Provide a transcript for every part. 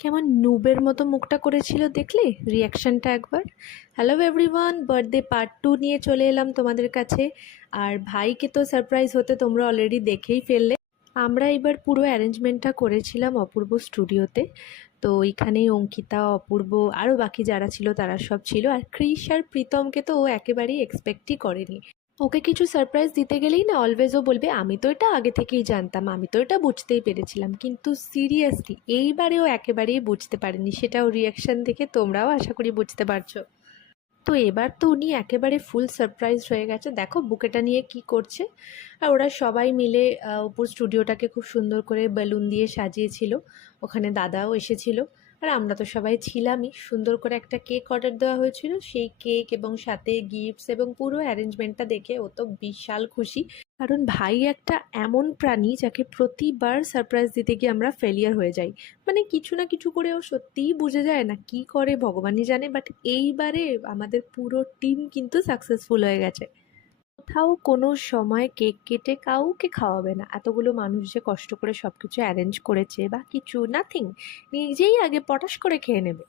কেমন নুবের মতো মুখটা করেছিল দেখলে রিয়াকশানটা একবার। হ্যালো এভরিওয়ান, বার্থডে পার্ট 2 নিয়ে চলে এলাম তোমাদের কাছে। আর ভাইকে তো সারপ্রাইজ হতে তোমরা অলরেডি দেখেই ফেললে। আমরা এবার পুরো অ্যারেঞ্জমেন্টটা করেছিলাম অপূর্ব স্টুডিওতে। তো এখানেই অঙ্কিতা, অপূর্ব, আরও বাকি যারা ছিল তারা সব ছিল। আর ক্রিশ আর প্রীতমকে তো ও একেবারেই এক্সপেক্টই করেনি। ওকে কিছু সারপ্রাইজ দিতে গেলেই না অলওয়েজ ও বলবে আমি তো এটা আগে থেকেই জানতাম, আমি তো এটা বুঝতেই পেরেছিলাম। কিন্তু সিরিয়াসলি এইবারে ও একেবারেই বুঝতে পারেনি, সেটা ওর রিয়াকশান দেখে তোমরাও আশা করি বুঝতে পারছো। তো এবার তো উনি একেবারে ফুল সারপ্রাইজ হয়ে গেছে, দেখো বুকেটা নিয়ে কি করছে। আর ওরা সবাই মিলে উপর স্টুডিওটাকে খুব সুন্দর করে বেলুন দিয়ে সাজিয়েছিল। ওখানে দাদাও এসেছিল। আর আমরা তো সবাই ছিলামই। সুন্দর করে একটা কেক অর্ডার দেওয়া হয়েছিল, সেই কেক এবং সাথে গিফটস এবং পুরো অ্যারেঞ্জমেন্টটা দেখে ও তো বিশাল খুশি। কারণ ভাই একটা এমন প্রাণী যাকে প্রতিবার সারপ্রাইজ দিতে গিয়ে আমরা ফেলিয়ার হয়ে যাই। মানে কিছু না কিছু করে ও সত্যিই বুঝে যায়, না কি করে ভগবানই জানে। বাট এইবারে আমাদের পুরো টিম কিন্তু সাকসেসফুল হয়ে গেছে। কোথাও কোনো সময় কেক কেটে কাউকে খাওয়াবে না, এতগুলো মানুষ যে কষ্ট করে সব কিছু অ্যারেঞ্জ করেছে বা কিছু নাথিং, নিজেই আগে পটাশ করে খেয়ে নেবে।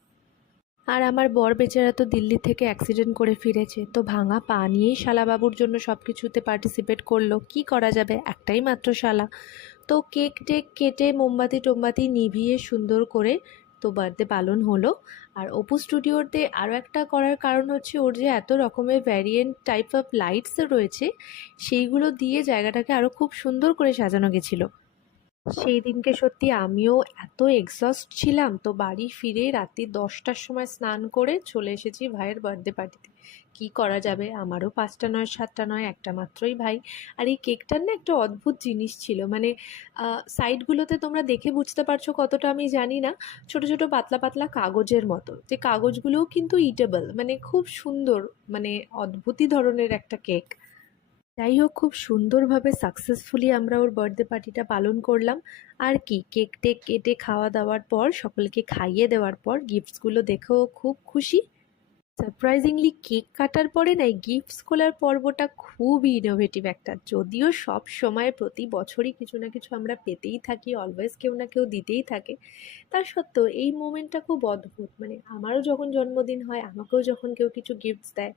আর আমার বর বেচারা তো দিল্লি থেকে অ্যাক্সিডেন্ট করে ফিরেছে, তো ভাঙা পা নিয়েই শালাবাবুর জন্য সব কিছুতে পার্টিসিপেট করলো। কি করা যাবে, একটাই মাত্র শালা। তো কেক টেক কেটে মোমবাতি টোমবাতি নিভিয়ে সুন্দর করে তো বার্থডে পালন হলো। আর অপু স্টুডিওতে আরও একটা করার কারণ হচ্ছে ওর যে এত রকমের ভ্যারিয়েন্ট টাইপ অফ লাইটস রয়েছে, সেইগুলো দিয়ে জায়গাটাকে আরও খুব সুন্দর করে সাজানো গেছিলো। সেই দিনকে সত্যি আমিও এত এক্সস্ট ছিলাম, তো বাড়ি ফিরে রাত্রি 10টার সময় স্নান করে চলে এসেছি ভাইয়ের বার্থডে পার্টিতে। কি করা যাবে, আমারও 5টা নয় 7টা নয়, একটা মাত্রই ভাই। আর এই কেকটার না একটা অদ্ভুত জিনিস ছিল, মানে সাইডগুলোতে তোমরা দেখে বুঝতে পারছো কতটা আমি জানি না, ছোট ছোট পাতলা পাতলা কাগজের মতো, যে কাগজগুলোও কিন্তু ইটেবল, মানে খুব সুন্দর, মানে অদ্ভুতই ধরনের একটা কেক। যাই হোক, খুব সুন্দরভাবে সাকসেসফুলি আমরা ওর বার্থডে পার্টিটা পালন করলাম। আর কি, কেক টেক কেটে খাওয়া দাওয়ার পর সকলকে খাইয়ে দেওয়ার পর গিফটসগুলো দেখেও খুব খুশি। সারপ্রাইজিংলি কেক কাটার পরে না এই গিফটস খোলার পর্বটা খুবই ইনোভেটিভ একটা। যদিও সব সময় প্রতি বছরই কিছু না কিছু আমরা পেতেই থাকি, অলওয়েজ কেউ না কেউ দিতেই থাকে, তা সত্ত্বেও এই মোমেন্টটা খুব অদ্ভুত। মানে আমারও যখন জন্মদিন হয়, আমাকেও যখন কেউ কিছু গিফটস দেয়,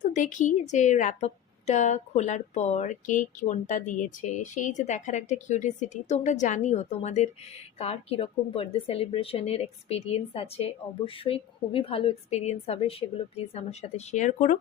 তো দেখি যে র্যাপ আপটা খোলার পর কে কোনটা দিয়েছে, সেই যে দেখার একটা কিউরিয়াসিটি। তোমরা জানিও তোমাদের কার কীরকম বার্থডে সেলিব্রেশনের এক্সপিরিয়েন্স আছে, অবশ্যই খুবই ভালো এক্সপিরিয়েন্স হবে, সেগুলো প্লিজ আমার সাথে শেয়ার করো।